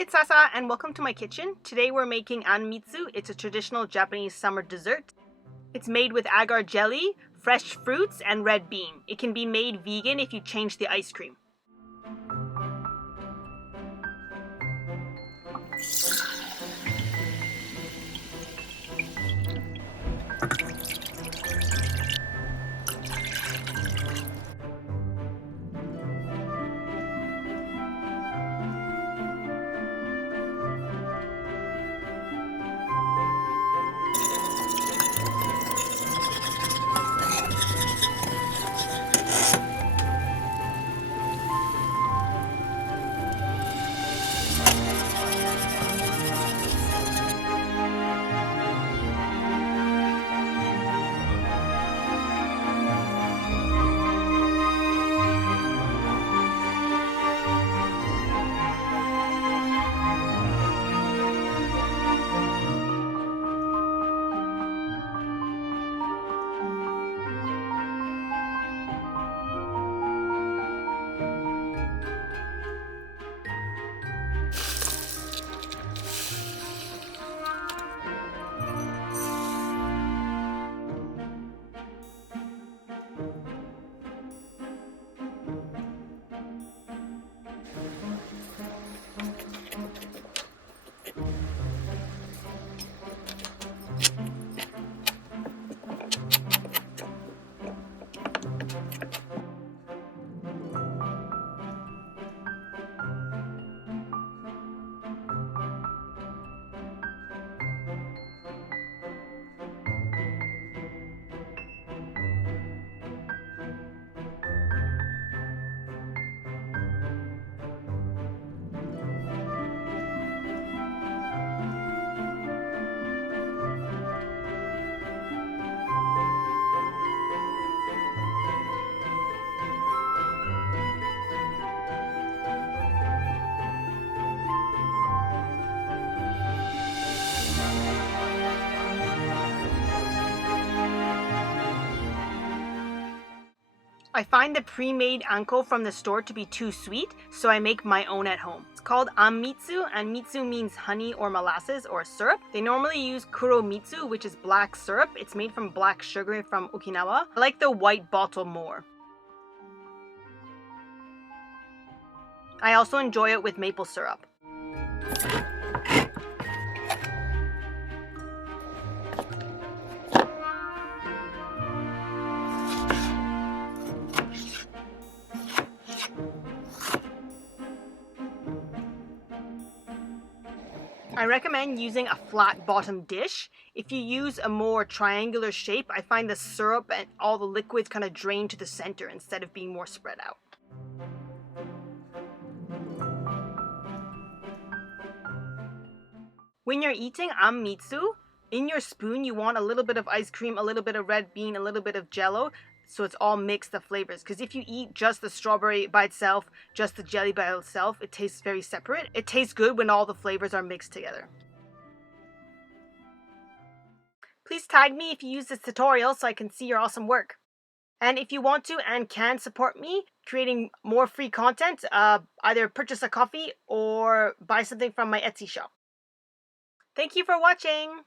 it's Sasa and welcome to my kitchen. Today we're making Anmitsu. It's a traditional Japanese summer dessert. It's made with agar jelly, fresh fruits, and red bean. It can be made vegan if you change the ice cream. I find the pre-made Anko from the store to be too sweet, so I make my own at home. It's called Anmitsu, and mitsu means honey or molasses or syrup. They normally use kuromitsu, which is black syrup. It's made from black sugar from Okinawa. I like the white bottle more. I also enjoy it with maple syrup. I recommend using a flat bottom dish. If you use a more triangular shape, I find the syrup and all the liquids kind of drain to the center instead of being more spread out. When you're eating Anmitsu, in your spoon you want a little bit of ice cream, a little bit of red bean, a little bit of jello, so it's all mixed, the flavors. Because if you eat just the strawberry by itself, just the jelly by itself, it tastes very separate. It tastes good when all the flavors are mixed together. Please tag me if you use this tutorial so I can see your awesome work. And if you want to and can support me creating more free content, either purchase a coffee or buy something from my Etsy shop. Thank you for watching!